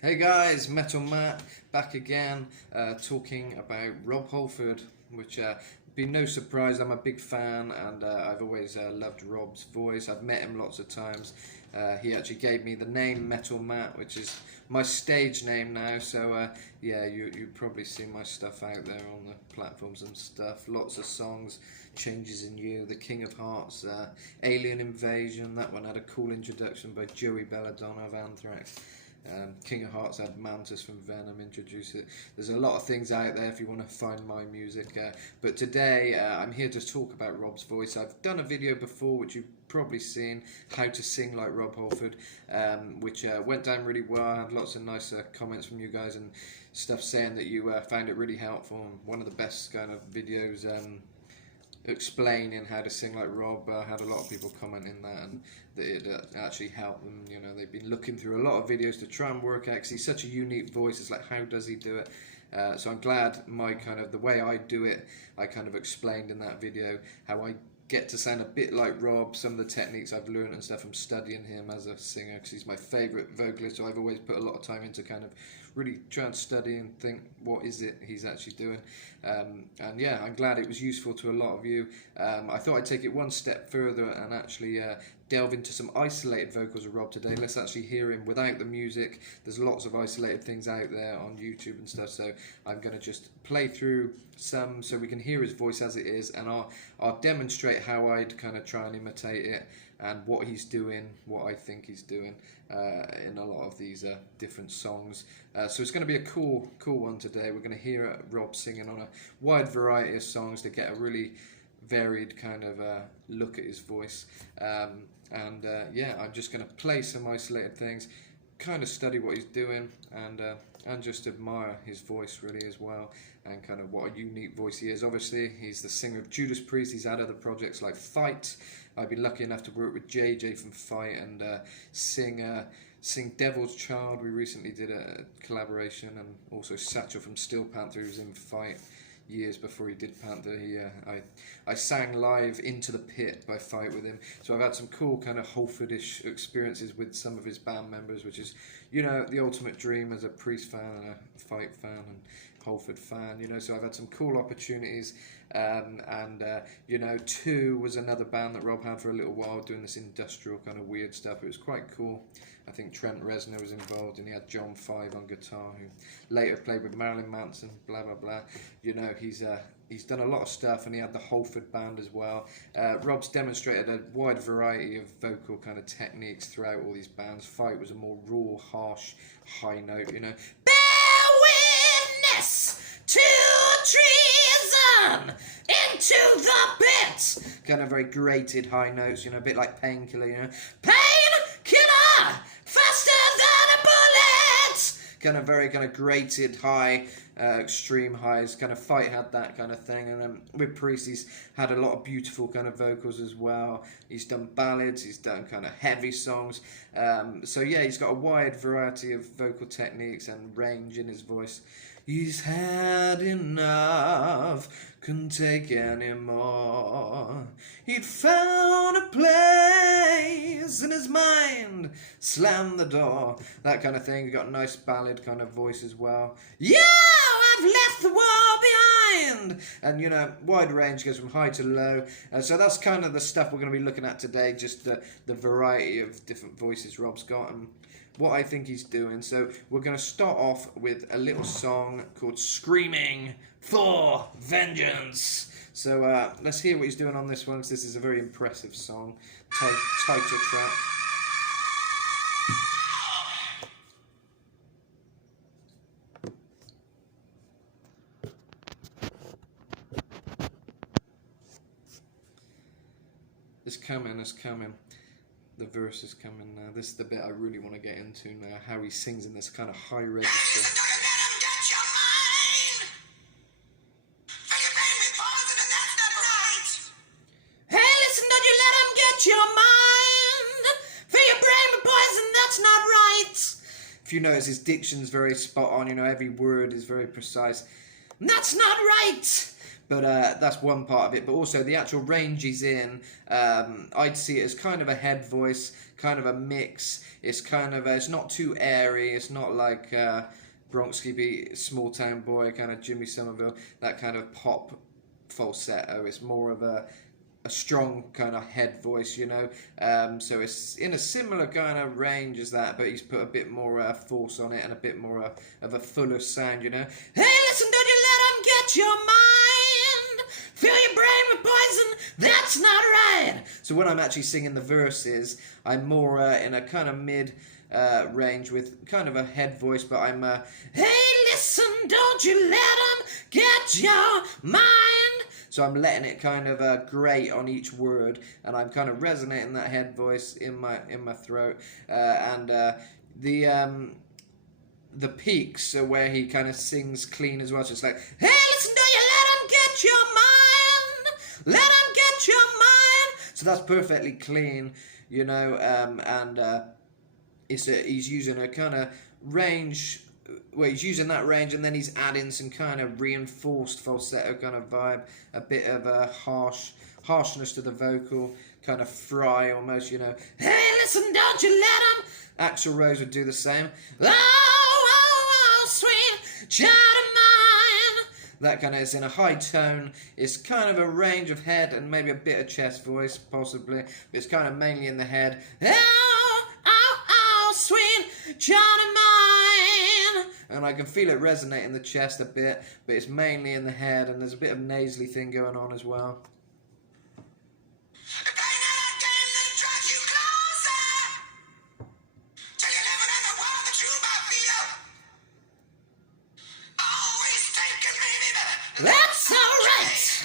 Hey guys, Metal Matt back again, talking about Rob Halford, which be no surprise. I'm a big fan, and I've always loved Rob's voice. I've met him lots of times. He actually gave me the name Metal Matt, which is my stage name now. So yeah, you've probably seen my stuff out there on the platforms and stuff. Lots of songs, Changes in You, The King of Hearts, Alien Invasion. That one had a cool introduction by Joey Belladonna of Anthrax. King of Hearts had Mantis from Venom introduce it. There's a lot of things out there if you want to find my music. But today I'm here to talk about Rob's voice. I've done a video before which you've probably seen, how to sing like Rob Halford, which went down really well. I had lots of nice comments from you guys and stuff saying that you found it really helpful. And one of the best kind of videos explaining how to sing like Rob. I had a lot of people commenting that, and that it actually helped them. You know, they've been looking through a lot of videos to try and work out, because he's such a unique voice. It's like, how does he do it? So I'm glad the way I do it, I kind of explained in that video how I get to sound a bit like Rob, some of the techniques I've learned and stuff from studying him as a singer, because he's my favourite vocalist. So I've always put a lot of time into kind of really trying to study and think, what is it he's actually doing? And yeah, I'm glad it was useful to a lot of you. I thought I'd take it one step further and actually delve into some isolated vocals of Rob today. Let's actually hear him without the music. There's lots of isolated things out there on YouTube and stuff, so I'm going to just play through some so we can hear his voice as it is, and I'll demonstrate how I'd kind of try and imitate it and what he's doing, what I think he's doing in a lot of these different songs. So it's going to be a cool one today. We're going to hear Rob singing on a wide variety of songs to get a really varied kind of look at his voice. Yeah, I'm just going to play some isolated things, kind of study what he's doing, and just admire his voice really as well, and kind of what a unique voice he is. Obviously, he's the singer of Judas Priest. He's had other projects like Fight. I've been lucky enough to work with JJ from Fight and sing Devil's Child. We recently did a collaboration, and also Satchel from Steel Panther, who's in Fight. Years before he did Panther, I sang live Into the Pit by Fight with him. So I've had some cool kind of Halfordish experiences with some of his band members, which is, you know, the ultimate dream as a Priest fan and a Fight fan and Halford fan, you know. So I've had some cool opportunities, you know, Two was another band that Rob had for a little while, doing this industrial kind of weird stuff. It was quite cool. I think Trent Reznor was involved, and he had John Five on guitar, who later played with Marilyn Manson, blah blah blah. You know, he's done a lot of stuff, and he had the Halford band as well. Rob's demonstrated a wide variety of vocal kind of techniques throughout all these bands. Fight was a more raw, harsh, high note, you know. Bear witness to treason into the pit. Kind of very grated high notes, you know, a bit like Painkiller, you know. Painkiller, faster than a bullet. Kind of very kind of grated high, extreme highs. Kind of Fight had that kind of thing, and then with Priest he's had a lot of beautiful kind of vocals as well. He's done ballads, he's done kind of heavy songs. So yeah, he's got a wide variety of vocal techniques and range in his voice. He's had enough, couldn't take any more. He'd found a place in his mind, slammed the door. That kind of thing. He got a nice ballad kind of voice as well. Yeah, I've left the war behind. And, you know, wide range, goes from high to low. So that's kind of the stuff we're going to be looking at today, just the variety of different voices Rob's got and what I think he's doing. So we're going to start off with a little song called Screaming for Vengeance. So let's hear what he's doing on this one, because this is a very impressive song, title track. It's coming. The verse is coming now. This is the bit I really want to get into now, how he sings in this kind of high register. Hey, listen, don't you let him get your mind. For your brain with poison, that's not right. If you notice, his diction's very spot on, you know, every word is very precise. That's not right. But that's one part of it. But also the actual range he's in, I'd see it as kind of a head voice, kind of a mix. It's kind of it's not too airy. It's not like Bronx Beat, Small Town Boy, kind of Jimmy Somerville, that kind of pop falsetto. It's more of a strong kind of head voice, you know. So it's in a similar kind of range as that, but he's put a bit more force on it and a bit more of a fuller sound, you know. Hey, listen, don't you let them get your mind. Fill your brain with poison. That's not right. So when I'm actually singing the verses, I'm more in a kind of mid range with kind of a head voice, but I'm hey, listen, don't you let them get your mind. So I'm letting it kind of grate on each word, and I'm kind of resonating that head voice in my throat, and the peaks are where he kind of sings clean as well. So it's like, hey, listen, do you let them get your mind? Let them get your mind. So that's perfectly clean, you know, and he's using a kind of range. Well, he's using that range, and then he's adding some kind of reinforced falsetto kind of vibe, a bit of a harshness to the vocal, kind of fry almost, you know. Hey, listen, don't you let him. Axl Rose would do the same. Oh, sweet child of mine. That kind of is in a high tone. It's kind of a range of head and maybe a bit of chest voice, possibly, but it's kind of mainly in the head. Oh, sweet child of mine. And I can feel it resonate in the chest a bit, but it's mainly in the head, and there's a bit of nasally thing going on as well. That's alright.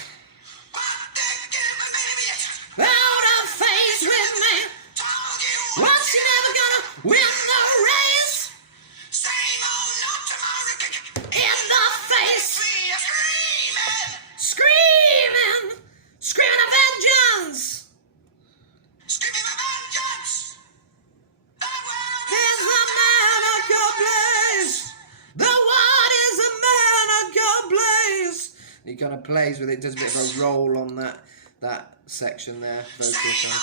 Out of phase with me. Once you're never gonna win the race. In the face. Screaming. Screaming of vengeance. Screaming of vengeance. Is a man of your blaze. The one is a man of your blaze. He kind of plays with it, does a bit of a roll on that section there, vocal sound.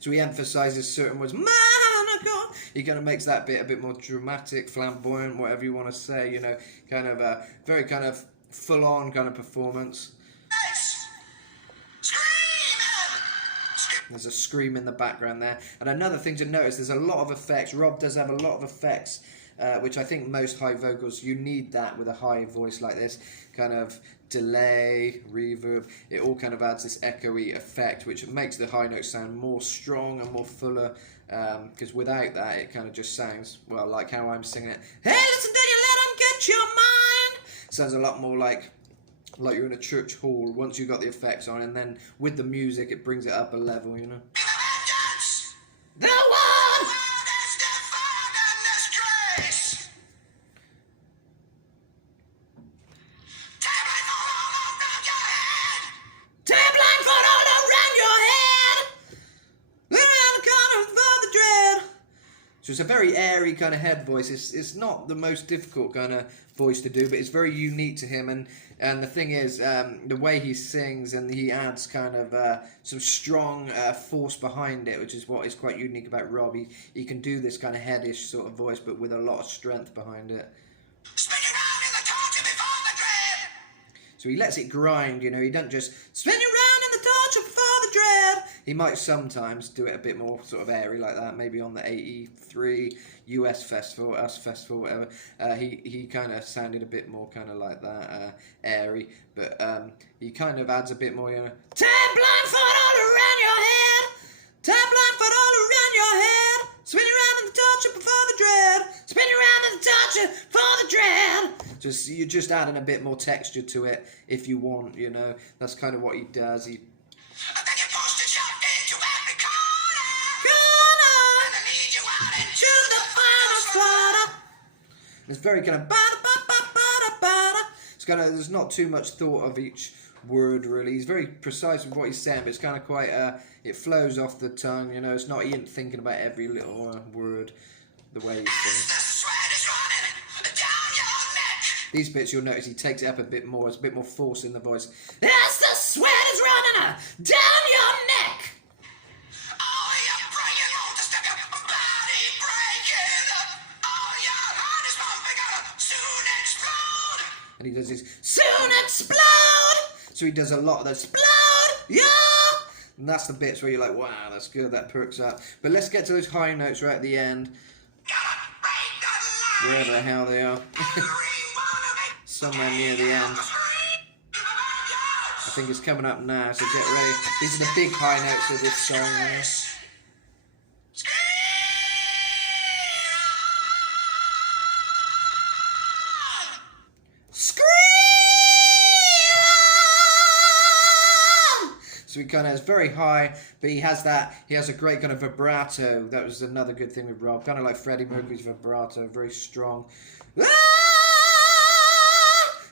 So he emphasises certain words. He kind of makes that bit a bit more dramatic, flamboyant, whatever you want to say, you know, kind of a very kind of full-on kind of performance. There's a scream in the background there. And another thing to notice, there's a lot of effects. Rob does have a lot of effects, which I think most high vocals, you need that with a high voice like this. Kind of delay, reverb, it all kind of adds this echoey effect, which makes the high notes sound more strong and more fuller, because without that, it kind of just sounds, well, like how I'm singing it. Hey, listen, did you let them get your mind? Sounds a lot more like you're in a church hall once you've got the effects on, and then with the music, it brings it up a level, you know. The one! Tie blindfold all around your head. Around the corner for the dread. So it's a very airy kind of head voice. It's not the most difficult kind of voice to do, but it's very unique to him. And the thing is, the way he sings, and he adds kind of some strong force behind it, which is what is quite unique about Rob. He can do this kind of headish sort of voice, but with a lot of strength behind it. So he lets it grind, you know. He doesn't just spin you round in the torture before the dread. He might sometimes do it a bit more sort of airy like that, maybe on the 83 US festival, US festival, whatever. He kind of sounded a bit more kind of like that, airy, but he kind of adds a bit more, you know. Tie blindfold all around your head. Tie blindfold all around your head. Spin you round in the torture before the dread. Spin you round in the torture for the dread. You're just adding a bit more texture to it if you want, you know. That's kind of what he does. It's very kind of it's kind of, there's not too much thought of each word really. He's very precise with what he's saying, but it's kind of quite it flows off the tongue, you know. It's not, he ain't thinking about every little word the way he's singing. These bits you'll notice he takes it up a bit more. It's a bit more force in the voice. As the sweat is running down your neck. Oh, you're breaking all the stuff, your body breaking. Oh, your heart is pumping out, soon explode. And he does this, soon explode. So he does a lot of those, explode, yeah. And that's the bits where you're like, wow, that's good, that perks up. But let's get to those high notes right at the end. Wherever the hell they are. Somewhere near the end. I think it's coming up now, so get ready. These are the big high notes of this song now. Scream! So he kind of is very high, but he has a great kind of vibrato. That was another good thing with Rob. Kind of like Freddie Mercury's vibrato, very strong.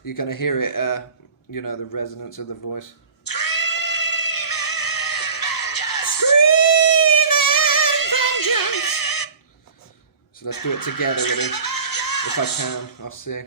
You kind of hear it, you know, the resonance of the voice. So let's do it together with him. If I can, I'll see.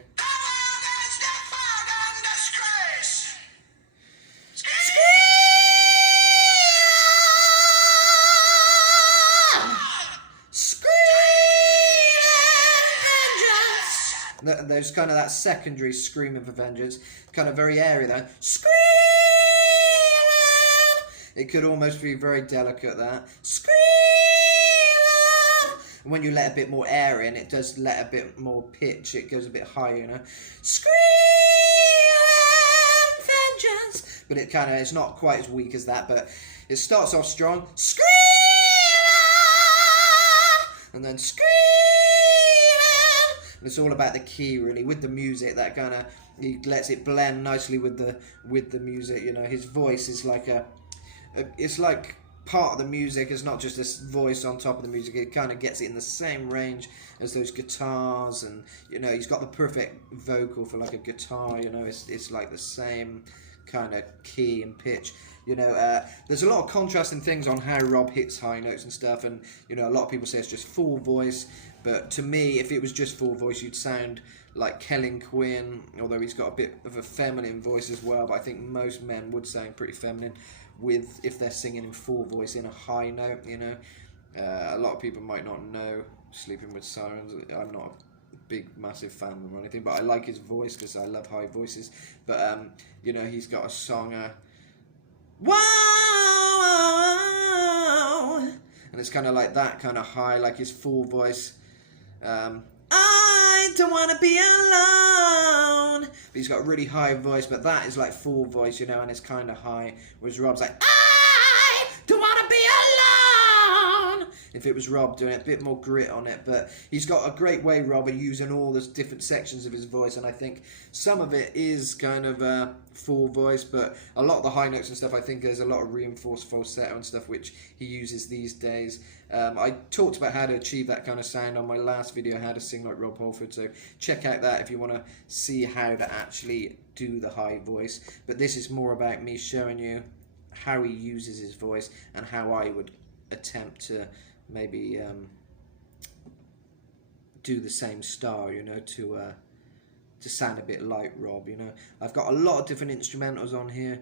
There's kind of that secondary screaming for vengeance, kind of very airy though. Screaming! It could almost be very delicate, that. Screaming! And when you let a bit more air in, it does let a bit more pitch. It goes a bit higher, you know. Screaming vengeance! But it's not quite as weak as that, but it starts off strong. Screaming! And then screaming! It's all about the key, really, with the music. That kind of, he lets it blend nicely with the music. You know, his voice is like it's like part of the music. It's not just this voice on top of the music. It kind of gets it in the same range as those guitars, and you know, he's got the perfect vocal for like a guitar. You know, it's like the same kind of key and pitch. You know, there's a lot of contrasting things on how Rob hits high notes and stuff, and you know, a lot of people say it's just full voice. But to me, if it was just full voice, you'd sound like Kellen Quinn, although he's got a bit of a feminine voice as well. But I think most men would sound pretty feminine if they're singing in full voice in a high note, you know. A lot of people might not know Sleeping with Sirens. I'm not a big, massive fan of him or anything, but I like his voice because I love high voices. But, you know, he's got a song, wow! And it's kind of like that kind of high, like his full voice. I don't want to be alone. But he's got a really high voice, but that is like full voice, you know, and it's kind of high. Whereas Rob's like, I don't want to be alone. If it was Rob doing it, a bit more grit on it. But he's got a great way, Rob, of using all the different sections of his voice. And I think some of it is kind of full voice, but a lot of the high notes and stuff, I think there's a lot of reinforced falsetto and stuff which he uses these days. I talked about how to achieve that kind of sound on my last video, how to sing like Rob Halford, so check out that if you want to see how to actually do the high voice. But this is more about me showing you how he uses his voice and how I would attempt to maybe do the same style, you know, to sound a bit like Rob, you know. I've got a lot of different instrumentals on here.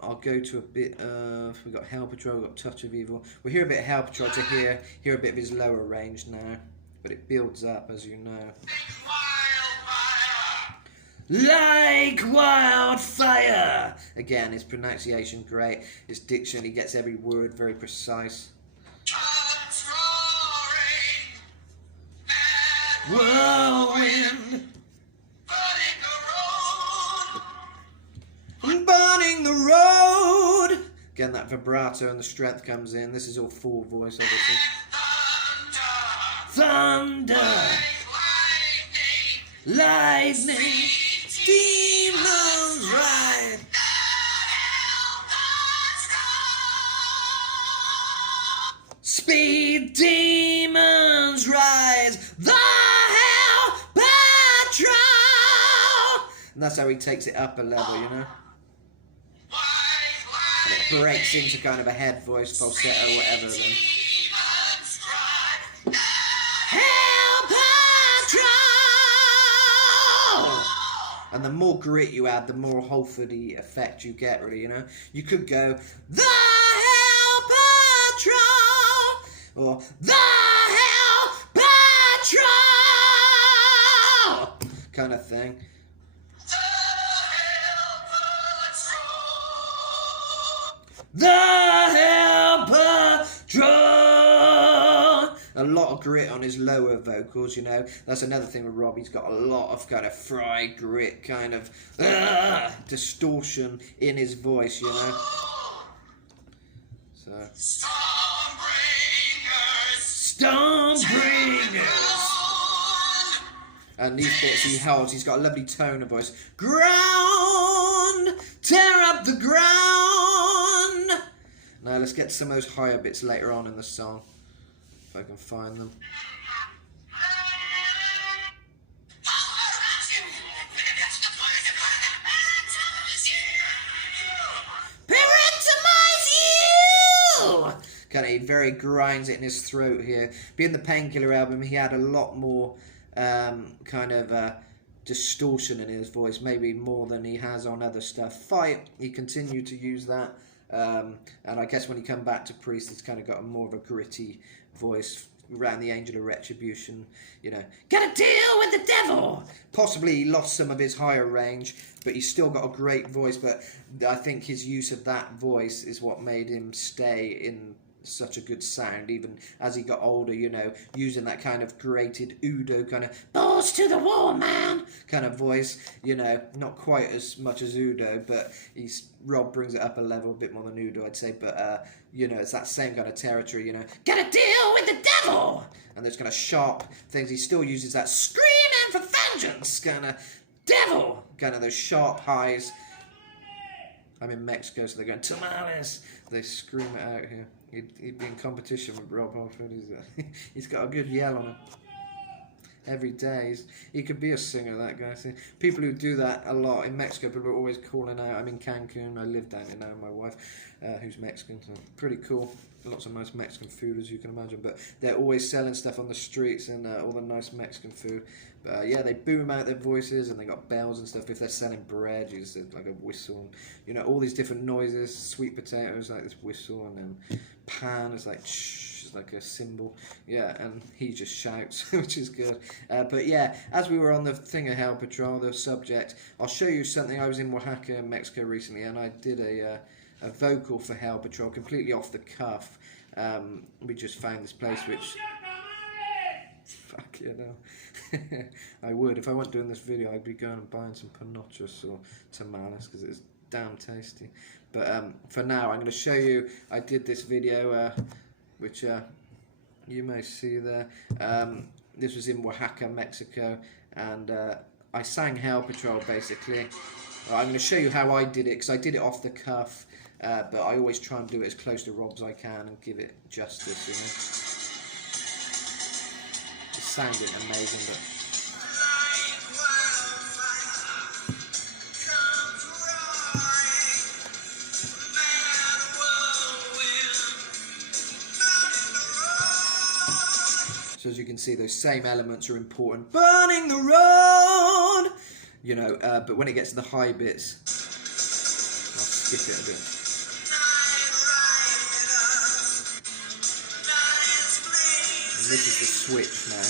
I'll go to a bit of, we've got Hell Patrol, we've got Touch of Evil. We'll hear a bit of Hell Patrol to hear a bit of his lower range now, but it builds up, as you know. Like wildfire! Again, his pronunciation great, his diction, he gets every word very precise. Whirlwind, burning the road. Again, that vibrato and the strength comes in. This is all full voice, obviously. Thunder, lightning, demons ride. Speed, demons rise. The Hell Patrol. And that's how he takes it up a level, you know. And it breaks into kind of a head voice, falsetto, whatever. Then. And the more grit you add, the more Halfordy effect you get, really, you know. You could go, the Hell Patrol! Or, the Hell Patrol! Kind of thing. The Hell Patrol! A lot of grit on his lower vocals, you know. That's another thing with Rob. He's got a lot of kind of fried grit, kind of distortion in his voice, you know. So. Stormbringers! And these bits he holds, he's got a lovely tone of voice. Ground! Tear up the ground! Now let's get to some of those higher bits later on in the song. If I can find them. Kind of, he very grinds it in his throat here. Being the Painkiller album, he had a lot more kind of distortion in his voice, maybe more than he has on other stuff. Fight, he continued to use that. And I guess when he come back to Priest, it's kind of got a more of a gritty voice around the Angel of Retribution, you know, gotta deal with the devil. Possibly he lost some of his higher range, but he's still got a great voice. But I think his use of that voice is what made him stay in such a good sound, even as he got older, you know, using that kind of grated Udo kind of balls to the wall, man, kind of voice, you know, not quite as much as Udo, but Rob brings it up a level, a bit more than Udo, I'd say, but, you know, it's that same kind of territory, you know, gotta deal with the devil, and there's kind of sharp things. He still uses that screaming for vengeance kind of devil, kind of those sharp highs. I'm in Mexico, so they're going, tamales, they scream it out here. He'd be in competition with Rob Halford. He's got a good yell on him. Every day. He could be a singer, that guy. See, people who do that a lot in Mexico, people are always calling out. I'm in Cancun. I live down here now with my wife, who's Mexican. So pretty cool. Lots of nice Mexican food, as you can imagine. But they're always selling stuff on the streets and all the nice Mexican food. But yeah, they boom out their voices and they got bells and stuff. If they're selling bread, you just like a whistle. And, you know, all these different noises. Sweet potatoes, like this whistle, and then pan is like shh, it's like a cymbal. Yeah, and he just shouts, which is good. But yeah, as we were on the thing of Hell Patrol, the subject, I'll show you something. I was in Oaxaca, Mexico recently, and I did a vocal for Hell Patrol completely off the cuff. We just found this place which... Fuck you know. I would. If I weren't doing this video, I'd be going and buying some panochas or tamales because it's damn tasty. But for now, I'm going to show you. I did this video, which you may see there. This was in Oaxaca, Mexico, and I sang Hell Patrol basically. I'm going to show you how I did it because I did it off the cuff, but I always try and do it as close to Rob's as I can and give it justice, you know. Sounded amazing, but so as you can see, those same elements are important. Burning the road, you know. But when it gets to the high bits, I'll skip it a bit. And this is the switch now.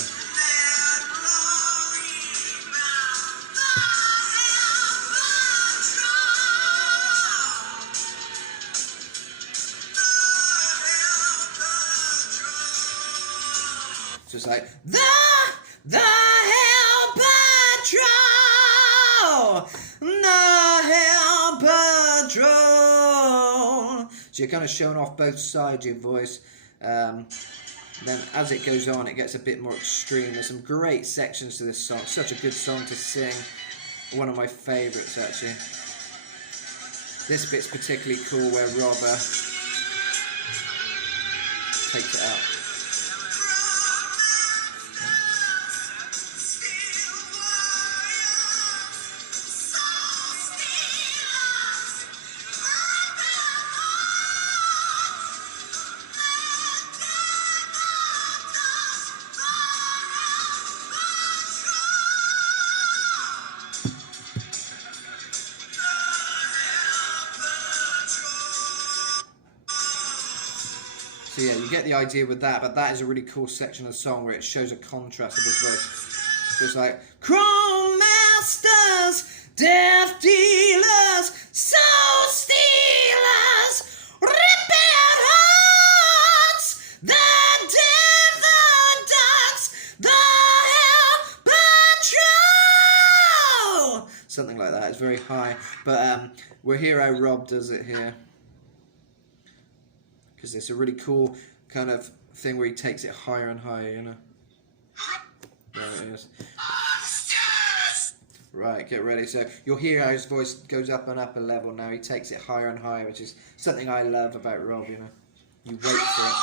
So it's like, the Hell Patrol! The Hell Patrol! So you're kind of showing off both sides of your voice. Then as it goes on, it gets a bit more extreme. There's some great sections to this song. Such a good song to sing. One of my favourites, actually. This bit's particularly cool where Rob takes it up. So yeah, you get the idea with that, but that is a really cool section of the song where it shows a contrast of his voice. So it's like, Chrome Masters, Death Dealers, Soul Stealers, Repaired Hearts, the Devil Dogs, the Hell Patrol! Something like that. It's very high. But we'll hear how Rob does it here. Because it's a really cool kind of thing where he takes it higher and higher, you know. There it is. Right, get ready. So you'll hear how his voice goes up and up a level now. He takes it higher and higher, which is something I love about Rob, you know. You wait for it.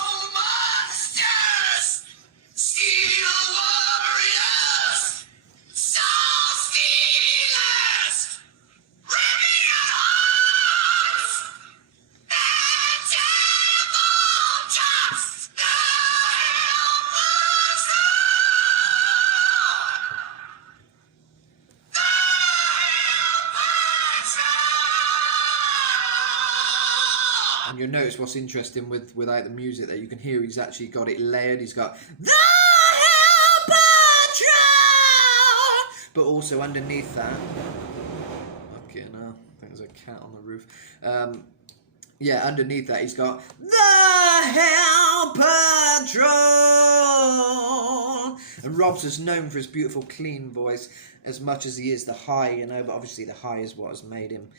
And you'll notice what's interesting without the music there. You can hear he's actually got it layered. He's got the Hell Patrol, but also underneath that, okay, no, I think there's a cat on the roof. Yeah, underneath that he's got the Hell Patrol. And Rob's just known for his beautiful, clean voice as much as he is the high, you know. But obviously the high is what has made him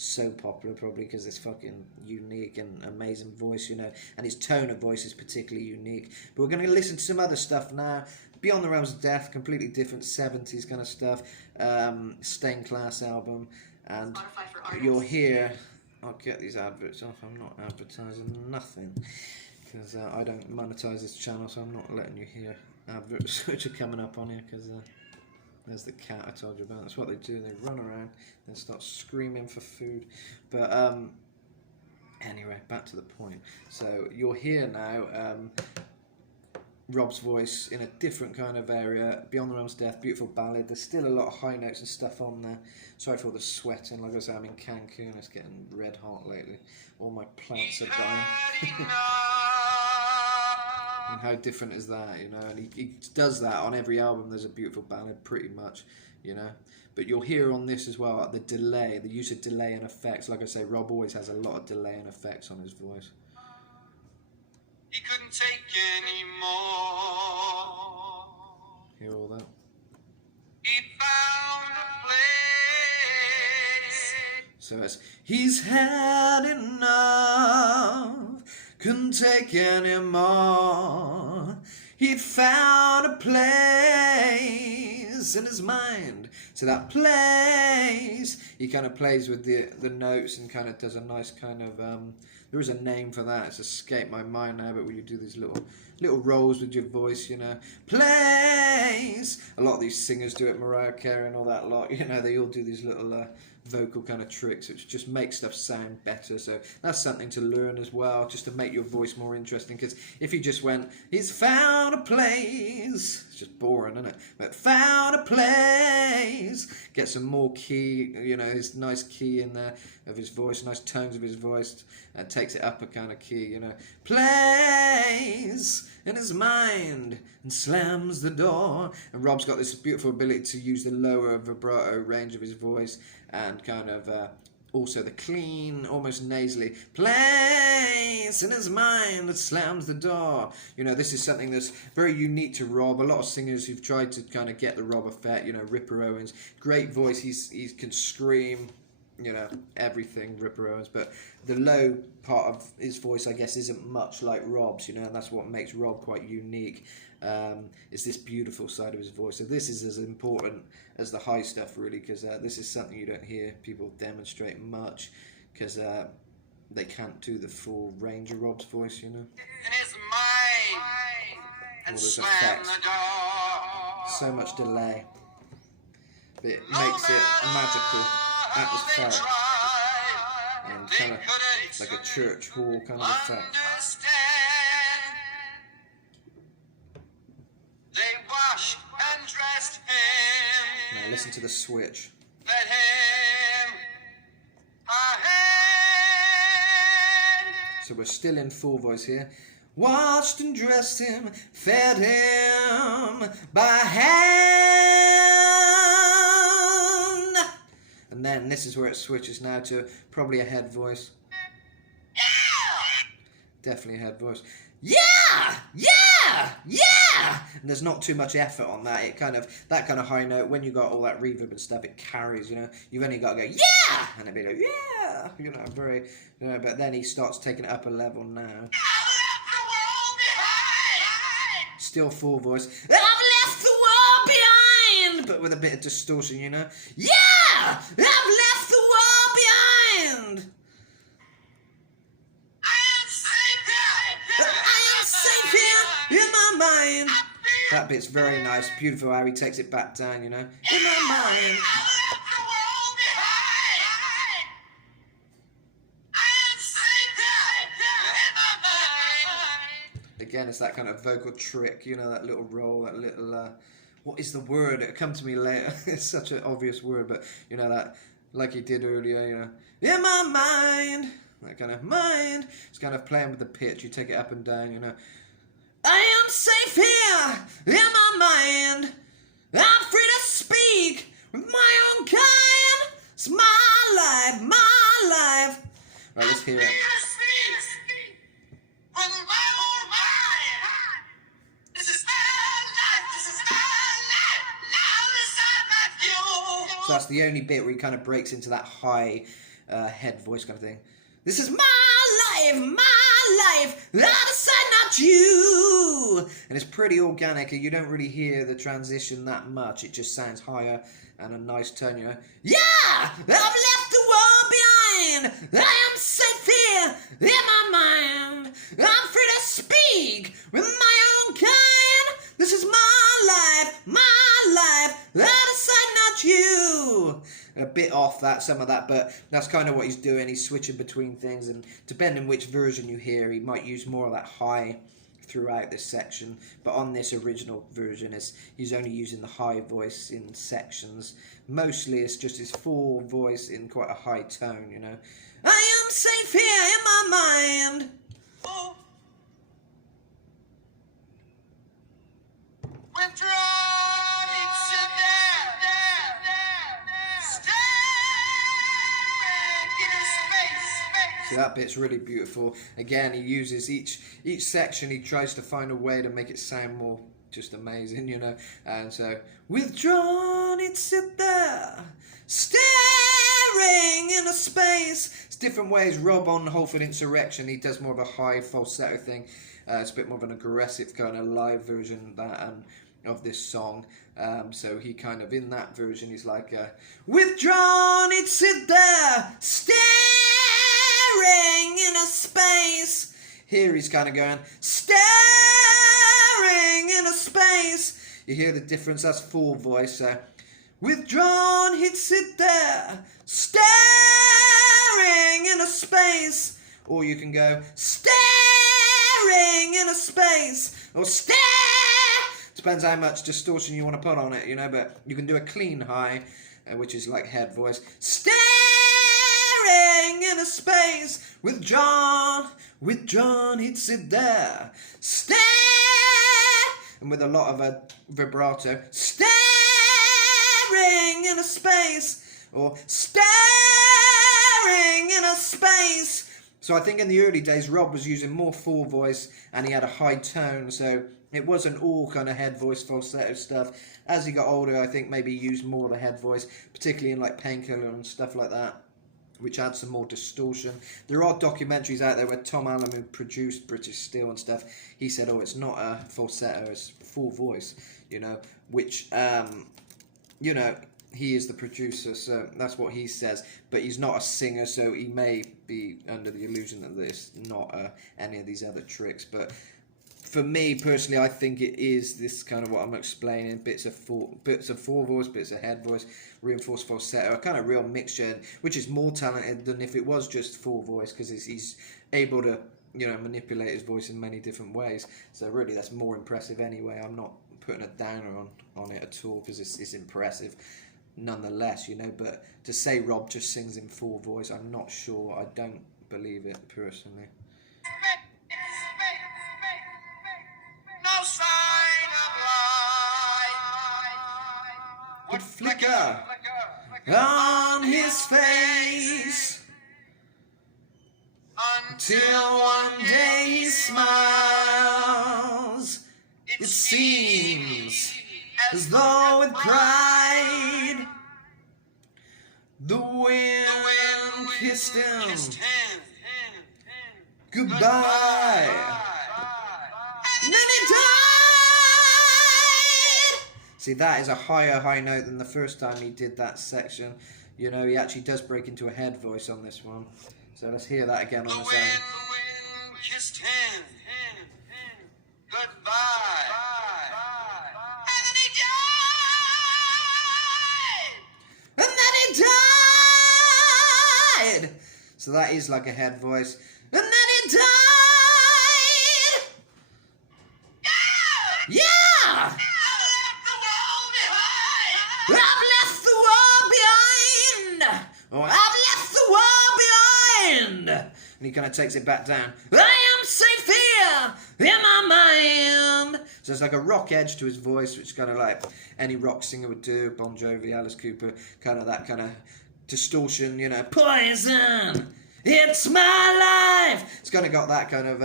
so popular, probably because it's fucking unique and amazing voice, you know, and his tone of voice is particularly unique. But we're going to listen to some other stuff now. Beyond the Realms of Death, completely different 70s kind of stuff. Stained Class album, and you'll hear, I'll get these adverts off. I'm not advertising nothing because I don't monetize this channel, so I'm not letting you hear adverts which are coming up on here, because there's the cat I told you about. That's what they do. They run around and start screaming for food. But anyway, back to the point. So you'll hear now Rob's voice in a different kind of area. Beyond the Realms of Death, beautiful ballad. There's still a lot of high notes and stuff on there. Sorry for all the sweating. Like I said, I'm in Cancun. It's getting red hot lately. All my plants are dying. And how different is that, you know? And he does that on every album. There's a beautiful ballad, pretty much, you know. But you'll hear on this as well the delay, the use of delay and effects. Like I say, Rob always has a lot of delay and effects on his voice. He couldn't take anymore. Hear all that? He found a place. So it's, he's had enough, couldn't take anymore. He'd found a place in his mind. So that place, he kind of plays with the notes and kind of does a nice kind of, there is a name for that, it's escaped my mind now, but when you do these little rolls with your voice, you know. Place! A lot of these singers do it, Mariah Carey and all that lot, you know, they all do these little vocal kind of tricks which just make stuff sound better. So that's something to learn as well, just to make your voice more interesting, because if you just went, he's found a place, it's just boring, isn't it? But found a place, get some more key, you know, his nice key in there of his voice, nice tones of his voice, and takes it up a kind of key, you know. Plays in his mind and slams the door. And Rob's got this beautiful ability to use the lower vibrato range of his voice and kind of also the clean, almost nasally place in his mind that slams the door. You know, this is something that's very unique to Rob. A lot of singers who've tried to kind of get the Rob effect, you know, Ripper Owens, great voice, he can scream, you know, everything, Ripper Owens, but the low part of his voice, I guess, isn't much like Rob's, you know, and that's what makes Rob quite unique, is this beautiful side of his voice. So this is as important as the high stuff, really, because this is something you don't hear people demonstrate much, because they can't do the full range of Rob's voice, you know. In his mind, and slam the door. So much delay, but it makes it magical, atmospheric, and kind of like a church hall kind of effect. They washed and dressed him. Now listen to the switch. Let him a hand. So we're still in full voice here. washed and dressed him, fed him by hand. And then this is where it switches now to probably a head voice. Definitely a head voice. Yeah! Yeah! Yeah! And there's not too much effort on that. It kind of, that kind of high note, when you got all that reverb and stuff, it carries, you know. You've only got to go, yeah! And it'd be like, yeah! You know, very, you know, but then he starts taking it up a level now. Still full voice. I've left the world behind! But with a bit of distortion, you know. Yeah! I've left the world behind! In my mind. That bit's very nice. Beautiful how he takes it back down, you know. In my mind. Again, it's that kind of vocal trick, you know, that little roll, that little, what is the word? It'll come to me later. It's such an obvious word, but, you know, that, like he did earlier, you know. In my mind. That kind of mind. It's kind of playing with the pitch. You take it up and down, you know. I am safe here in my mind. I'm free to speak with my own kind. It's my life, my life. Right, let's hear it. So that's the only bit where he kind of breaks into that high head voice kind of thing. This is my life, I decide not you. And it's pretty organic, and you don't really hear the transition that much. It just sounds higher and a nice tone, you know. Yeah! I've left the world behind. I am safe here in my mind. I'm free to speak with my own kind. This is my life, I decide not you. A bit off that, some of that, but that's kind of what he's doing. He's switching between things, and depending which version you hear, he might use more of that high throughout this section. But on this original version, he's only using the high voice in sections. Mostly it's just his full voice in quite a high tone, you know. I am safe here in my mind. Oh. So that bit's really beautiful. Again, he uses each section, he tries to find a way to make it sound more just amazing, you know. And so, withdrawn, he'd sit there, staring into space. It's different ways. Rob on Halford Insurrection, he does more of a high falsetto thing. It's a bit more of an aggressive kind of live version of this song. So he kind of, in that version, he's like, withdrawn, he'd sit there, staring into space. Here he's kind of going, staring into space. You hear the difference? That's full voice. Withdrawn, he'd sit there, staring into space. Or you can go, staring into space. Or stare. Depends how much distortion you want to put on it, you know, but you can do a clean high, which is like head voice. Staring into space. Withdrawn, he'd sit there. Stare. And with a lot of a vibrato. Staring into space. Or staring into space. So I think in the early days, Rob was using more full voice and he had a high tone, so it wasn't all kind of head voice falsetto stuff. As he got older, I think maybe he used more of the head voice, particularly in like Painkiller and stuff like that, which adds some more distortion. There are documentaries out there where Tom Allen, who produced British Steel and stuff, he said, oh, it's not a falsetto, it's full voice, you know, which, you know, he is the producer, so that's what he says. But he's not a singer, so he may be under the illusion that this not any of these other tricks. But for me personally, I think it is this kind of what I'm explaining: bits of full voice, bits of head voice, reinforced falsetto, a kind of real mixture, which is more talented than if it was just full voice, because he's able to, you know, manipulate his voice in many different ways. So really, that's more impressive anyway. I'm not putting a downer on it at all, because it's impressive nonetheless, you know. But to say Rob just sings in full voice, I'm not sure. I don't believe it personally. would flicker on his face, until one day he smiles. It seems as though with pride the wind kissed him goodbye. And then he died. See, that is a higher high note than the first time he did that section. You know, he actually does break into a head voice on this one. So let's hear that again on his own. The wind kissed him goodbye. And then he died. And then he died. So that is like a head voice. And then he died. Yeah. I've left the world behind. I've left the world behind. Oh, I've left the world behind. And he kind of takes it back down. I am safe here in my mind. So it's like a rock edge to his voice, which is kind of like any rock singer would do. Bon Jovi, Alice Cooper, kind of that kind of distortion, you know. Poison, it's my life. It's kind of got that kind of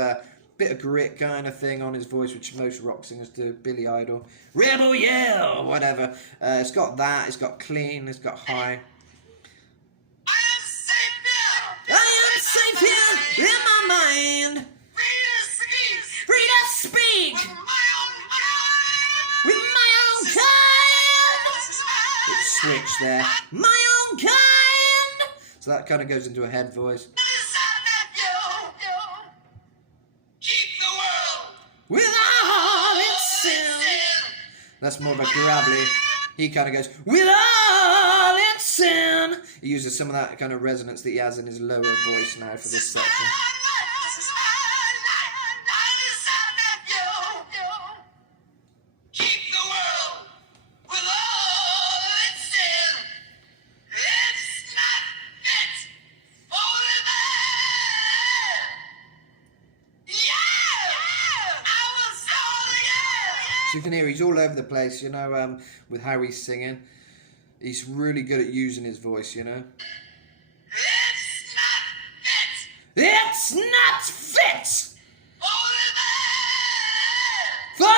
bit of grit kind of thing on his voice, which most rock singers do. Billy Idol, Rebel Yell, whatever. It's got that. It's got clean. It's got high. I am safe here in my mind. Free to speak with my own kind. It's switched there. My own kind. So that kind of goes into a head voice. With all its sin. That's more of a gravelly. He kind of goes, with all its sin. He uses some of that kind of resonance that he has in his lower voice now for this section. Keep the world with all its sin. It's not fit for living. Yeah! I will start again. So you can hear he's all over the place, you know, with how he's singing. He's really good at using his voice, you know. It's not fit It's not fit for living. for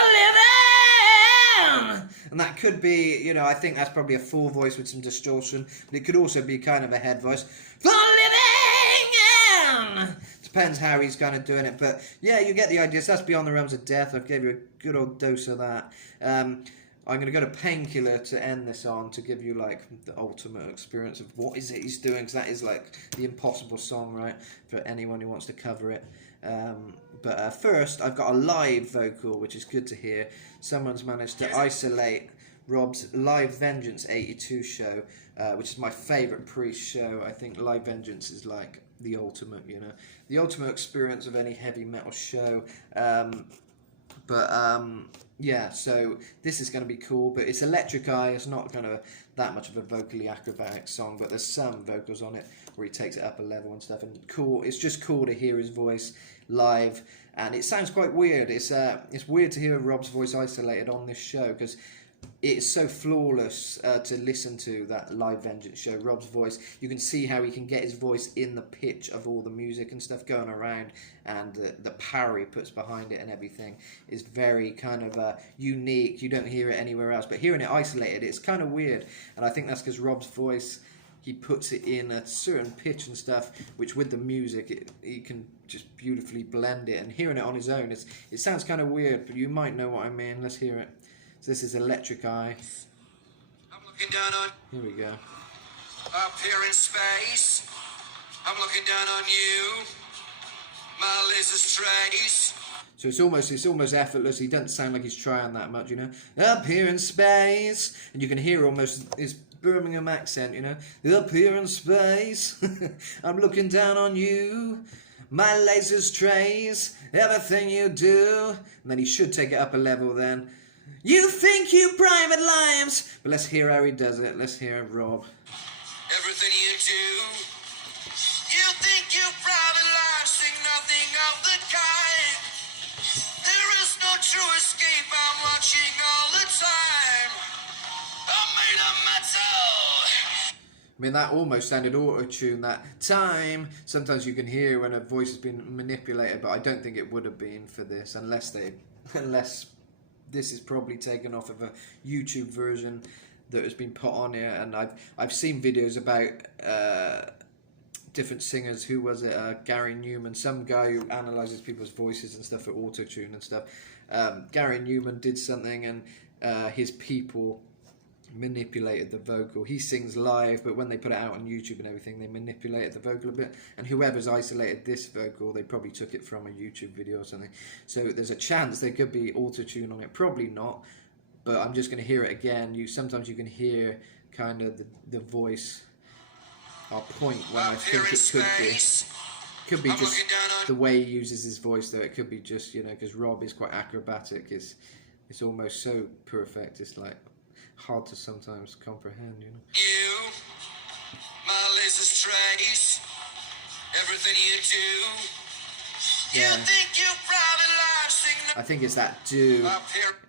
living! And that could be, you know, I think that's probably a full voice with some distortion, but it could also be kind of a head voice. For living! Depends how he's kind of doing it, but yeah, you get the idea. So that's Beyond the Realms of Death. I've gave you a good old dose of that. I'm going to go to Painkiller to end this on, to give you like the ultimate experience of what is it he's doing, because that is like the impossible song, right, for anyone who wants to cover it. But first, I've got a live vocal, which is good to hear. Someone's managed to isolate Rob's Live Vengeance 82 show, which is my favourite Priest show. I think Live Vengeance is like the ultimate, you know, the ultimate experience of any heavy metal show. Yeah, so this is going to be cool, but it's Electric Eye. It's not kind of that much of a vocally acrobatic song, but there's some vocals on it where he takes it up a level and stuff, and cool. It's just cool to hear his voice live, and it sounds quite weird. It's weird to hear Rob's voice isolated on this show, because it's so flawless to listen to, that Live Vengeance show. Rob's voice, you can see how he can get his voice in the pitch of all the music and stuff going around, and the power he puts behind it and everything is very kind of unique. You don't hear it anywhere else, but hearing it isolated, it's kind of weird, and I think that's because Rob's voice, he puts it in a certain pitch and stuff, which with the music, he can just beautifully blend it, and hearing it on his own, it sounds kind of weird, but you might know what I mean. Let's hear it. So this is Electric Eye. I'm looking down on Here we go. up here in space. I'm looking down on you. My laser's trace. So it's almost effortless. He doesn't sound like he's trying that much, you know. Up here in space, and you can hear almost his Birmingham accent, you know. Up here in space, I'm looking down on you. My laser's trace, everything you do. And then he should take it up a level then. You think you private lives. But let's hear how he does it. Let's hear Rob. Everything you do. You think you private life, sing nothing of the kind. There is no true escape, I'm watching all the time. I made a mean, that almost sounded auto-tune that time. Sometimes you can hear when a voice has been manipulated, but I don't think it would have been for this, unless this is probably taken off of a YouTube version that has been put on here. And I've seen videos about different singers. Who was it? Gary Numan, some guy who analyzes people's voices and stuff for auto-tune and stuff. Gary Numan did something, and his people manipulated the vocal. He sings live, but when they put it out on YouTube and everything, they manipulated the vocal a bit. And whoever's isolated this vocal, they probably took it from a YouTube video or something. So there's a chance there could be auto-tune on it. Probably not, but I'm just going to hear it again. Sometimes you can hear kind of the voice. I'll point where I think it could be. Could be just the way he uses his voice, though. It could be just, because Rob is quite acrobatic. It's almost so perfect. It's like hard to sometimes comprehend, You, my laser's trace, everything you do. Yeah. You think you private life signal. I think it's that do.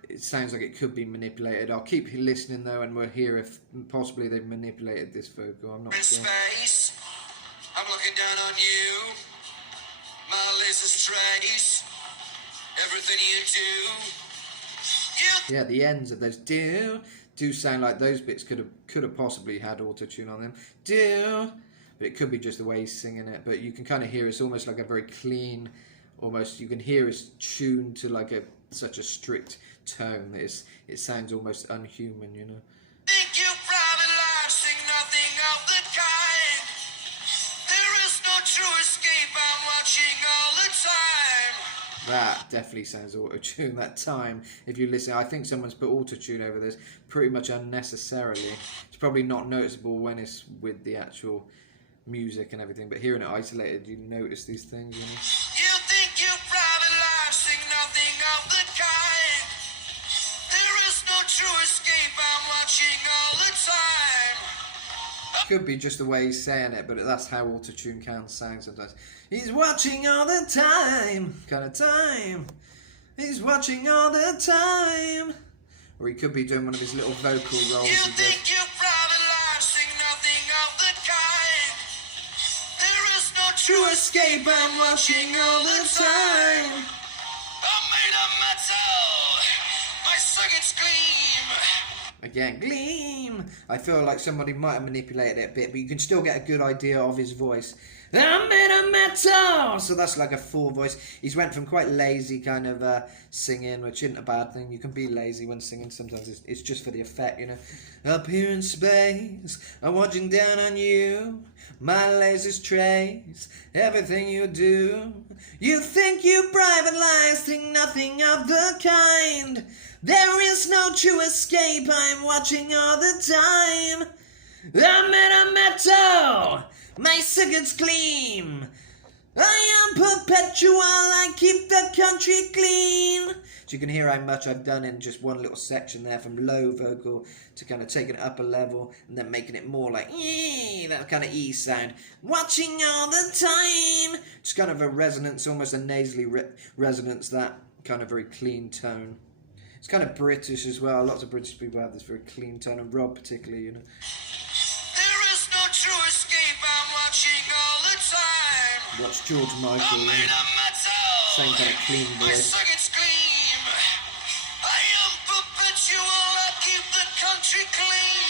It sounds like it could be manipulated. I'll keep listening though, and we'll hear if possibly they've manipulated this vocal. I'm not sure. Space, I'm looking down on you. My laser's trace, everything you do. Yeah, the ends of those do sound like those bits could have possibly had auto-tune on them. But it could be just the way he's singing it. But you can kind of hear it's almost like a very clean, almost you can hear it's tuned to like such a strict tone that it sounds almost unhuman, Think you private life sing nothing of the kind. There is no true escape. I'm watching all the time. That definitely sounds auto-tune, that time. If you listen, I think someone's put auto-tune over this pretty much unnecessarily. It's probably not noticeable when it's with the actual music and everything, but hearing it isolated, you notice these things, You think you private life sing nothing of the kind. There is no true escape. I'm watching all the time. Could be just the way he's saying it, but that's how auto-tune can sound sometimes. He's watching all the time, kind of time. He's watching all the time. Or he could be doing one of his little vocal rolls. You think you private life sing nothing of the kind. There is no true escape. I'm watching all the time. I'm made of metal. My circuits gleam. Again, gleam. I feel like somebody might have manipulated it a bit, but you can still get a good idea of his voice. I'm made of metal! So that's like a full voice. He's went from quite lazy kind of singing, which isn't a bad thing. You can be lazy when singing. Sometimes it's just for the effect, Up here in space, I'm watching down on you. My laser's trace, everything you do. You think you private lies, think nothing of the kind. There is no true escape, I'm watching all the time. I'm made of metal, my circuits gleam. I am perpetual, I keep the country clean. So you can hear how much I've done in just one little section there, from low vocal to kind of taking it up a level and then making it more like that kind of E sound. Watching all the time. Just kind of a resonance, almost a nasally resonance, that kind of very clean tone. It's kind of British as well. Lots of British people have this very clean tone, and Rob particularly, There is no true escape. I'm watching all the time. Watch George Michael. I'm made of metal. Same kind of clean My voice. circuits gleam. I am perpetual. I keep the country clean.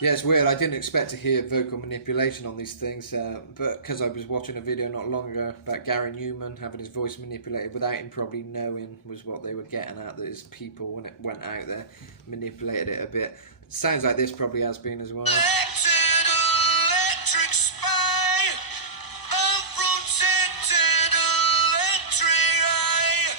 Yeah, it's weird. I didn't expect to hear vocal manipulation on these things, but because I was watching a video not long ago about Gary Numan having his voice manipulated without him probably knowing was what they were getting at, that his people, when it went out there, manipulated it a bit. Sounds like this probably has been as well. Electric spy, a protected electric eye.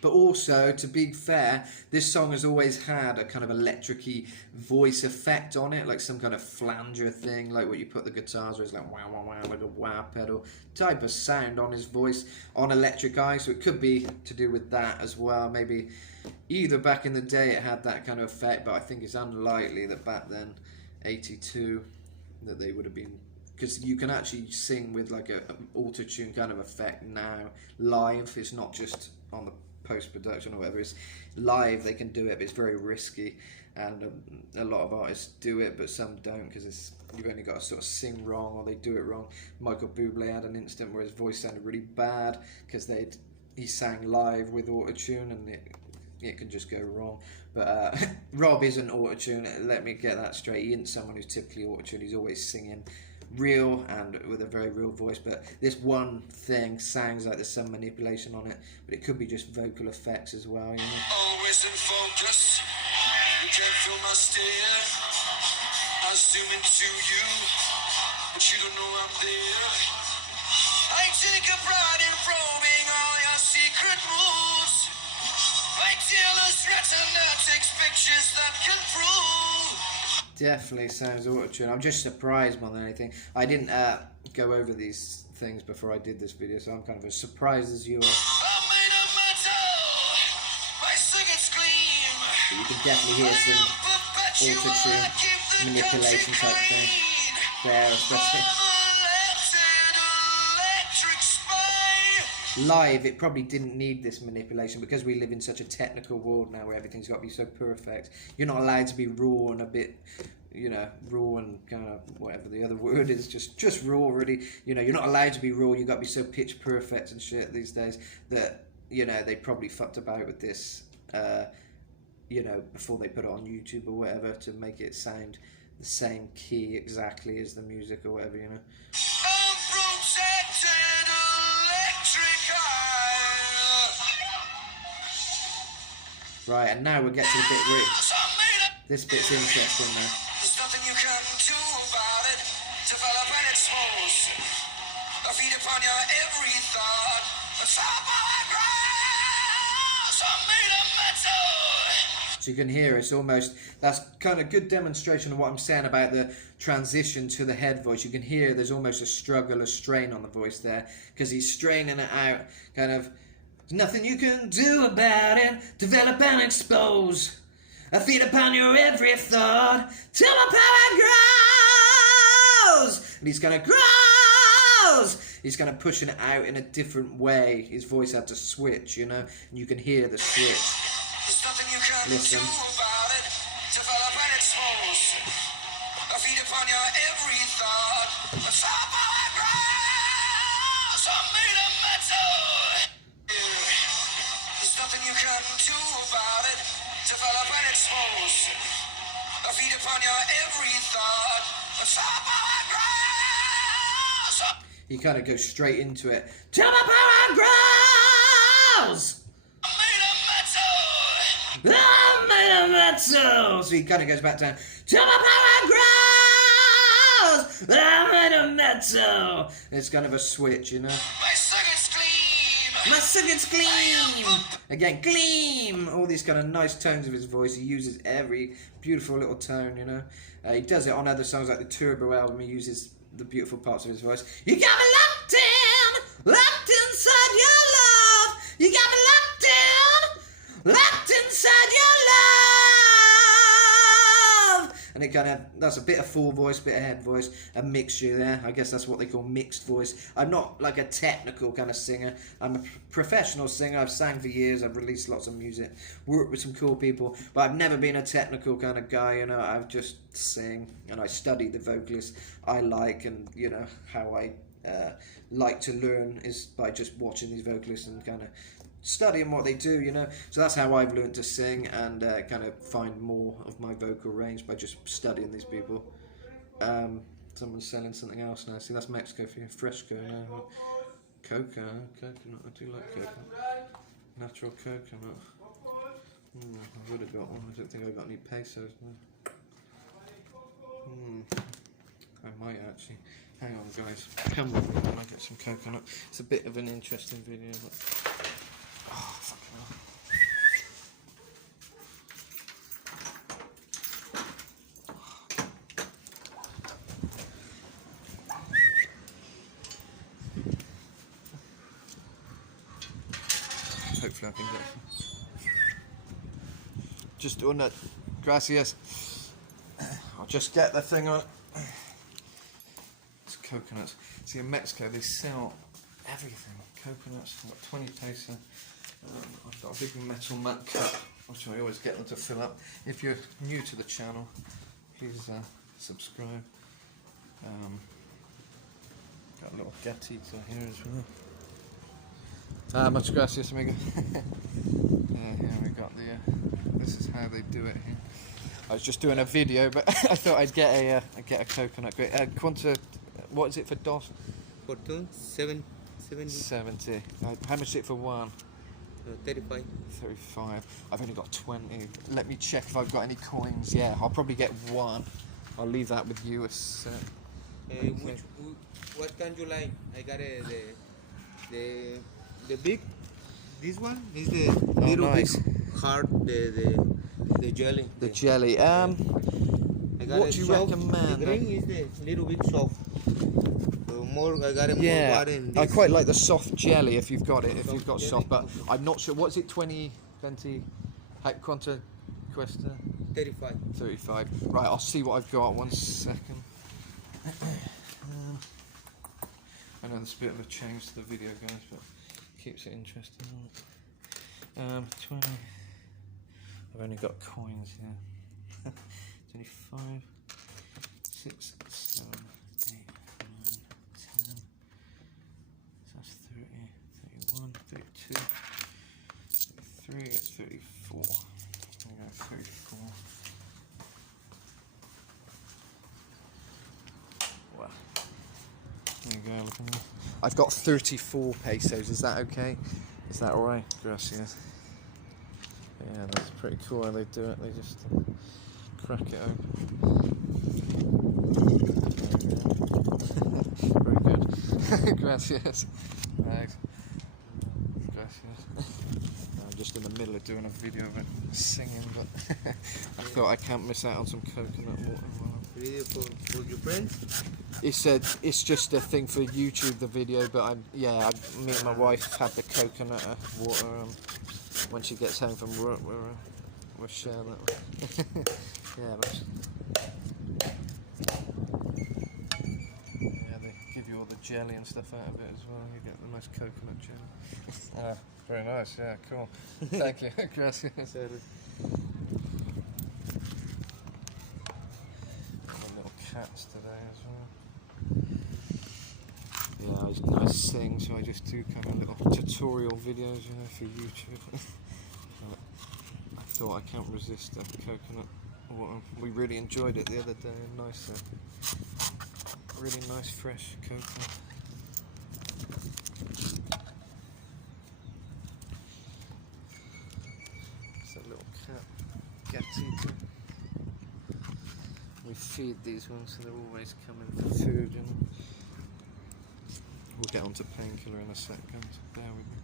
But also, to be fair, this song has always had a kind of electric-y voice effect on it, like some kind of flanger thing, like what you put the guitars where it's like wow, wow, wow, like a wow pedal type of sound on his voice on Electric Eye. So it could be to do with that as well. Maybe either back in the day it had that kind of effect, but I think it's unlikely that back then, 82, that they would have been, because you can actually sing with like a auto-tune kind of effect now live. It's not just on the post-production or whatever. It's live, they can do it, but it's very risky. and a lot of artists do it, but some don't because you've only got to sort of sing wrong or they do it wrong. Michael Bublé had an instant where his voice sounded really bad because he sang live with autotune, and it can just go wrong. But Rob isn't autotune, let me get that straight. He isn't someone who's typically autotune. He's always singing real and with a very real voice, but this one thing sounds like there's some manipulation on it, but it could be just vocal effects as well, you know. Always in focus, you can't feel my stare. I zoom into you, but you don't know I'm there. I take a pride in probing all your secret moves. My tailor's retina takes pictures that can prove. Definitely sounds auto-tune. I'm just surprised more than anything. I didn't go over these things before I did this video, so I'm kind of as surprised as you are. But you can definitely hear some auto-tune manipulation type thing there, especially. Live, it probably didn't need this manipulation because we live in such a technical world now where everything's got to be so perfect. You're not allowed to be raw and a bit, you know, raw and kind of whatever the other word is, just raw really. You know, you're not allowed to be raw, you've got to be so pitch perfect and shit these days that, you know, they probably fucked about with this, you know, before they put it on YouTube or whatever to make it sound the same key exactly as the music or whatever, you know. Right, and now we'll get to the bit where this bit's interesting now. There's nothing you can do about it. Develop and expose. I feed upon your every thought. So you can hear it's almost, that's kind of good demonstration of what I'm saying about the transition to the head voice. You can hear there's almost a struggle, a strain on the voice there, because he's straining it out, kind of. There's nothing you can do about it. Develop and expose. I feed upon your every thought till my power grows. And he's kind of grows. He's kind of pushing it out in a different way. His voice had to switch, you know, and you can hear the switch. There's nothing you can Listen. do about it. Develop and expose. I feed upon your every thought. Till my power grows. I'm made of metal. There's nothing you can do about it. Develop and expose. I feed upon your every thought. He kind of goes straight into it. Till my power grows! I'm made of metal! So he kind of goes back down. Till my power grows! I'm made of metal! It's kind of a switch, you know. My circuits gleam! My circuits gleam! Again, gleam! All these kind of nice tones of his voice. He uses every beautiful little tone, you know. He does it on other songs like the Turbo album. He uses the beautiful parts of his voice. You got me locked inside your love. You got me locked inside your love. And it kind of, that's a bit of full voice, bit of head voice, a mixture there. I guess that's what they call mixed voice. I'm not like a technical kind of singer. I'm a professional singer. I've sang for years. I've released lots of music, worked with some cool people, but I've never been a technical kind of guy, you know. I've just sing and I study the vocalists I like, and you know how I like to learn is by just watching these vocalists and kind of studying what they do, you know. So that's how I've learned to sing and kind of find more of my vocal range by just studying these people. Someone's selling something else now. See, that's Mexico for you. Fresco now. Coconut. I do like coconut. Natural coconut. I would have got one. I don't think I got any pesos. No. I might actually. Hang on, guys. Come on, I might get some coconut. It's a bit of an interesting video, but oh, fucking hell. Hopefully I can get some. Just doing that. Gracias. I'll just get the thing on. It's coconuts. See, in Mexico they sell everything. Coconuts. I've got 20 peso. I've got a big metal mat cup which I always get them to fill up. If you're new to the channel, please subscribe. Got a little gatito here as well. Muchas gracias, amigo. Here we got the. This is how they do it here. I was just doing a video, but I thought I'd get a coconut. Great. Quanta, what is it for dos? For two, 70. 70. How much is it for one? 35. 35. I've only got 20. Let me check if I've got any coins. Yeah, I'll probably get one. I'll leave that with you a sec. Okay. What can you like? I got the big. This one is the little nice. bit hard. The jelly. The jelly. I got what do you soft. recommend? The green is the little bit soft. So more, I got it more water in this. I quite like the soft jelly if you've got it. If you've got jelly. soft, but I'm not sure. What's it? 20, 20. Quanta cuesta? 35. 35. Right, I'll see what I've got. 1 second. I know there's a bit of a change to the video, guys, but keeps it interesting. 20. I've only got coins here. 25, 6, 7, 8, 9, 10. So that's 30, 31, 32, 33, 34. There we go, 34. Wow. There you go, look at that. I've got 34 pesos, is that okay? Is that alright? Gracias. Yeah, that's pretty cool how they do it. They just crack it open. Very good. Gracias. Thanks. Gracias. I'm just in the middle of doing a video of it singing, but I thought I can't miss out on some coconut water. Video for your friends? It's just a thing for YouTube, the video, but me and my wife have the coconut water. When she gets home from work, we'll share that. They give you all the jelly and stuff out of it as well. You get the nice coconut jelly. Very nice. Yeah, cool. Thank you. Gracias. Little cats today as well. Yeah, I sing, so I just do kind of little tutorial videos, for YouTube. I thought I can't resist the coconut water. We really enjoyed it the other day. Nice, really nice fresh coconut. It's a little cat, gatito. We feed these ones, so they're always coming for food, We'll get on to Painkiller in a second. Bear with me.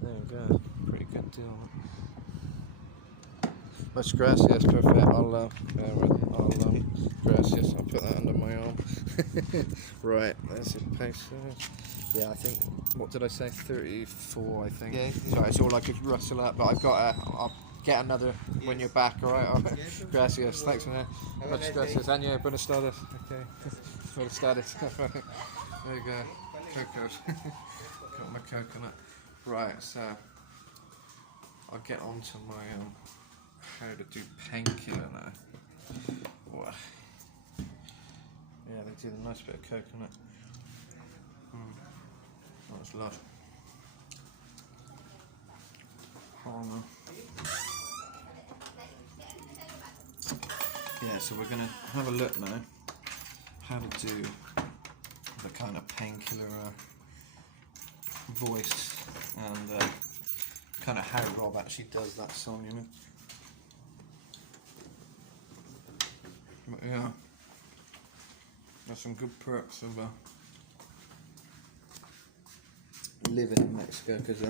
There we go. Pretty good deal. Much gracias, perfect. I'll gracias. I'll put that under my arm. Right, there's your pesos. Yeah, I think. What did I say? 34, I think. Yeah. Sorry, it's all I could rustle up, but I've got. I'll get another when you're back. All right. Yes, Gracias. Thanks for that. Much nice gracias. Año, buenas tardes. Okay. Buenas tardes. There you go. Cocos. Got my coconut. Right, so I'll get on to my how to do Painkiller now. Wow. Yeah, they do a nice bit of coconut. That's lush. Oh no. Yeah, so we're gonna have a look now how to do the kind of Painkiller voice and kind of how Rob actually does that song, But yeah, there's some good perks of living in Mexico, because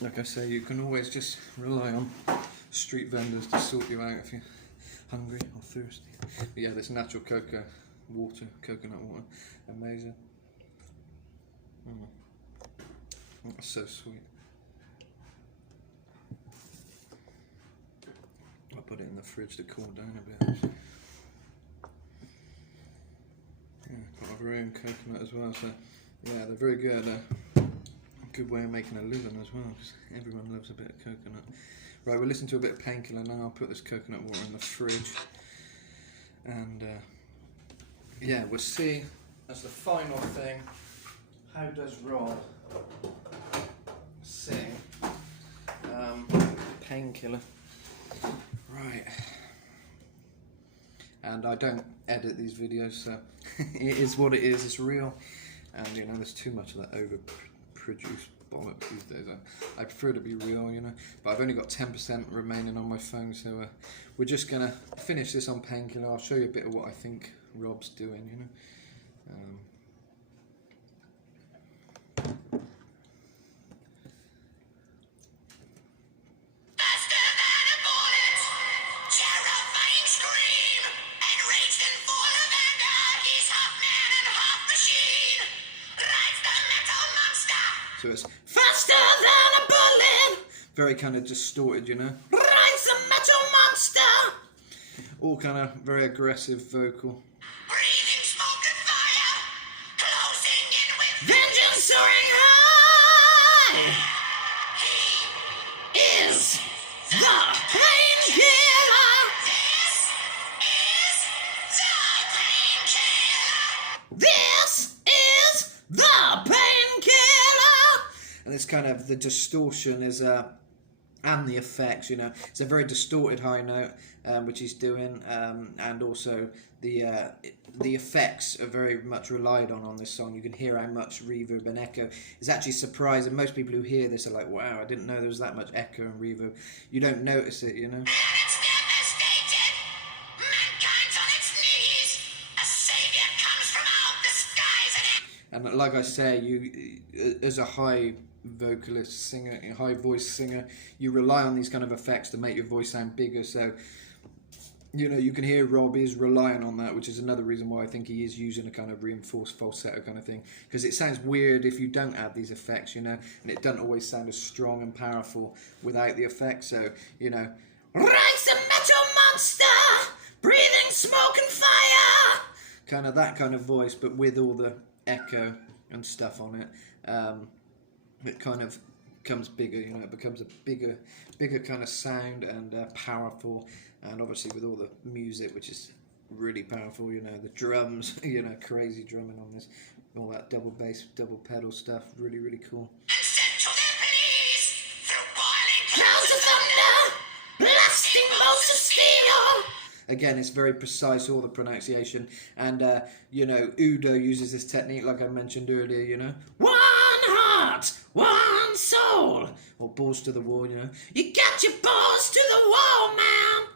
like I say, you can always just rely on street vendors to sort you out if you're hungry or thirsty. But yeah, this natural coconut water, amazing. That's so sweet. I'll put it in the fridge to cool down a bit. Yeah, got my very own coconut as well, so yeah, they're very good. Good way of making a living as well, because everyone loves a bit of coconut. Right, we'll listen to a bit of Painkiller now. I'll put this coconut water in the fridge, and yeah, we'll see as the final thing, how does Rob sing Painkiller. Right, and I don't edit these videos, so it is what it is. It's real, and you know, there's too much of that overproduced bollocks these days. I prefer to be real, you know, but I've only got 10% remaining on my phone, so we're just gonna finish this on Painkiller. I'll show you a bit of what I think Rob's doing, you know. So it's faster than a bullet. Very kind of distorted, you know. Rides a metal monster. All kind of very aggressive vocal. Breathing smoke and fire, closing in with Vengeance soaring high. he Is the painkiller. This is the painkiller. This is the painkiller. And it's kind of the distortion is and the effects, you know, it's a very distorted high note, which he's doing, and also the effects are very much relied on this song. You can hear how much reverb and echo. It's actually surprising. Most people who hear this are like, wow, I didn't know there was that much echo and reverb. You don't notice it, you know. And it's devastated. Mankind's on its knees. A savior comes from out the skies and And like I say, you, as a high vocalist, singer, high voice singer, you rely on these kind of effects to make your voice sound bigger. So, you know, you can hear Rob is relying on that, which is another reason why I think he is using a kind of reinforced falsetto kind of thing. Because it sounds weird if you don't add these effects, you know, and it doesn't always sound as strong and powerful without the effects. So, you know, rise a metal monster, breathing smoke and fire. Kind of that kind of voice, but with all the echo and stuff on it. It kind of becomes bigger, you know, it becomes a bigger kind of sound and powerful, and obviously with all the music, which is really powerful, you know, the drums, you know, crazy drumming on this, all that double bass, double pedal stuff, really, really cool. sent to their police through boiling Clouds of thunder, blasting bolts of steel. Again, it's very precise, all the pronunciation, and you know, Udo uses this technique like I mentioned earlier, you know, one heart, one soul, or balls to the wall, you know, you got your balls to the wall, man.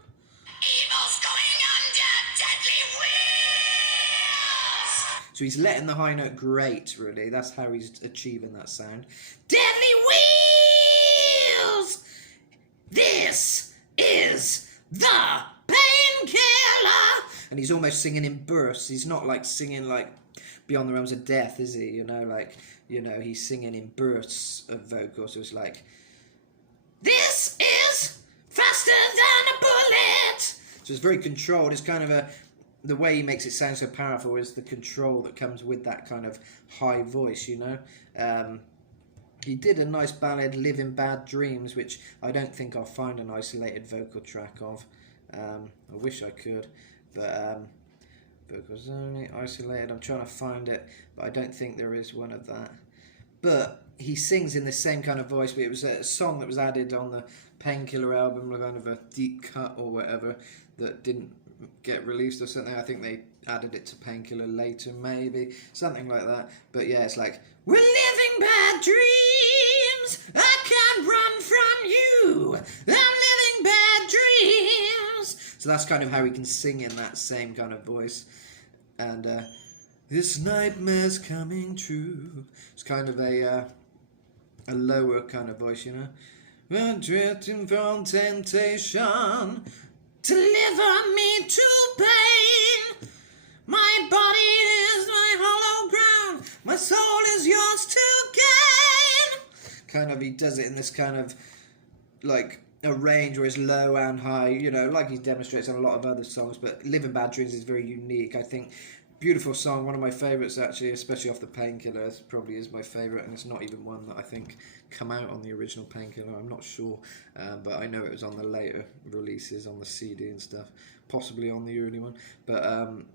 evil's going under deadly wheels. So he's letting the high note grate, really, that's how he's achieving that sound. Deadly wheels. This is the Painkiller. And he's almost singing in bursts. He's not like singing like Beyond the Realms of Death, is he? You know, like, you know, he's singing in bursts of vocals. So it's like, this is faster than a bullet. So it's very controlled. It's kind of the way he makes it sound so powerful is the control that comes with that kind of high voice, you know. He did a nice ballad, Live in Bad Dreams, which I don't think I'll find an isolated vocal track of. I wish I could, but vocals only isolated. I'm trying to find it, but I don't think there is one of that. But he sings in the same kind of voice, but it was a song that was added on the Painkiller album, kind of a deep cut or whatever, that didn't get released or something. I think they added it to Painkiller later, maybe, something like that. But yeah, it's like, we're living bad dreams, I can't run from you, I'm living bad dreams. So that's kind of how he can sing in that same kind of voice. And This nightmare's coming true. It's kind of a lower kind of voice, you know. We're drifting from temptation. Deliver me to pain. My body is my hollow ground. My soul is yours to gain. Kind of, he does it in this kind of like a range where it's low and high, you know, like he demonstrates on a lot of other songs. But Living Bad Dreams is very unique, I think. Beautiful song, one of my favourites actually, especially off the Painkiller. It probably is my favourite, and it's not even one that I think come out on the original Painkiller. I'm not sure, but I know it was on the later releases on the CD and stuff, possibly on the early one. But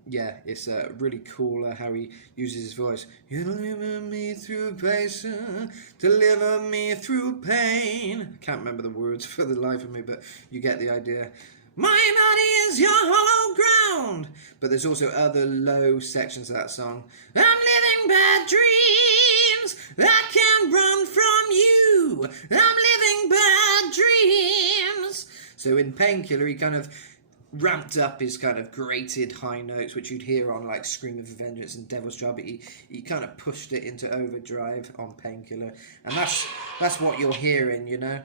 yeah, it's really cool how he uses his voice. You deliver me through patience, deliver me through pain. I can't remember the words for the life of me, but you get the idea. My body is your hollow ground. But there's also other low sections of that song. I'm living bad dreams. I can't run from you. I'm living bad dreams. So in Painkiller, he kind of ramped up his kind of grated high notes, which you'd hear on like Scream of Vengeance and Devil's Jar, but he kind of pushed it into overdrive on Painkiller. And that's what you're hearing, you know.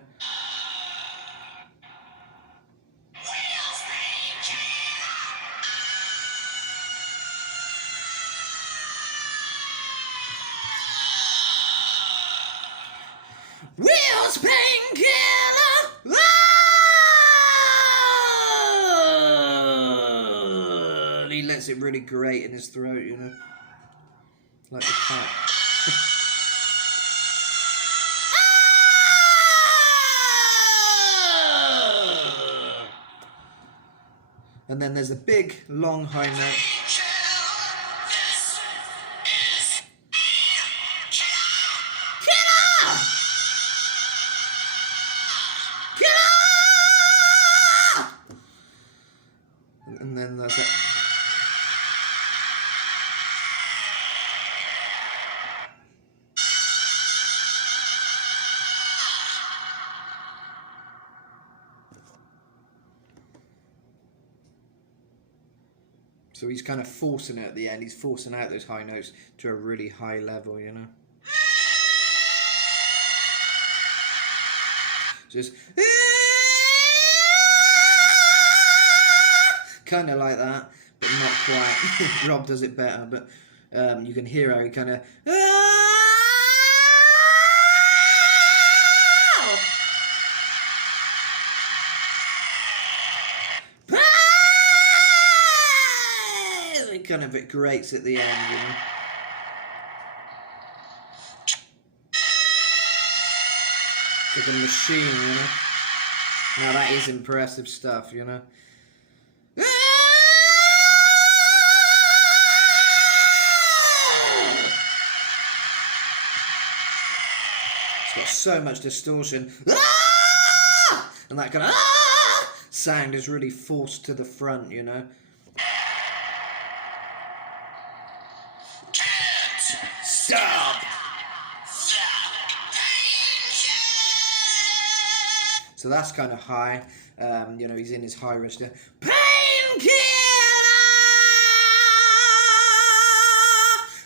Wheels Painkiller! And he lets it really grate in his throat, you know. Like the cat. And then there's a big, long high note. And then there's that. So he's kind of forcing it at the end. He's forcing out those high notes to a really high level, you know. Just kind of like that, but not quite. Rob does it better, but you can hear how he kind of. Kind of it grates at the end, you know. It's like a machine, you know. Now that is impressive stuff, you know. It's got so much distortion. And that kind of sound is really forced to the front, you know. Stop! So that's kind of high. You know, he's in his high register. Painkiller!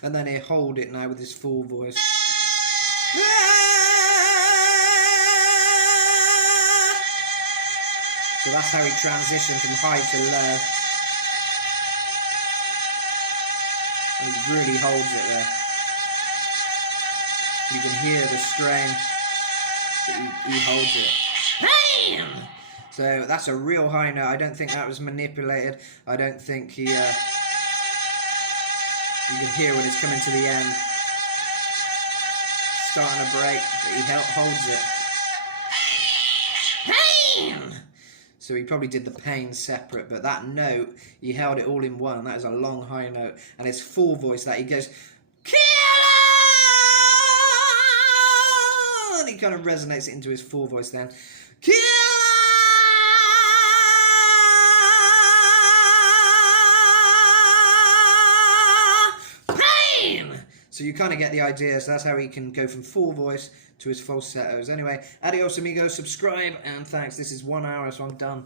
And then he'll hold it now with his full voice. So that's how he transitioned from high to low. And he really holds it there. You can hear the strain, but he holds it. Bam! So that's a real high note. I don't think that was manipulated. I don't think he... you can hear when it's coming to the end. Starting to break, but he holds it. Bam! So he probably did the pain separate, but that note, he held it all in one. That is a long high note. And his full voice that he goes... And he kind of resonates it into his full voice then. Killer! Pain! So you kind of get the idea. So that's how he can go from full voice to his falsettos. Anyway, adios amigos, subscribe, and thanks. This is 1 hour, so I'm done.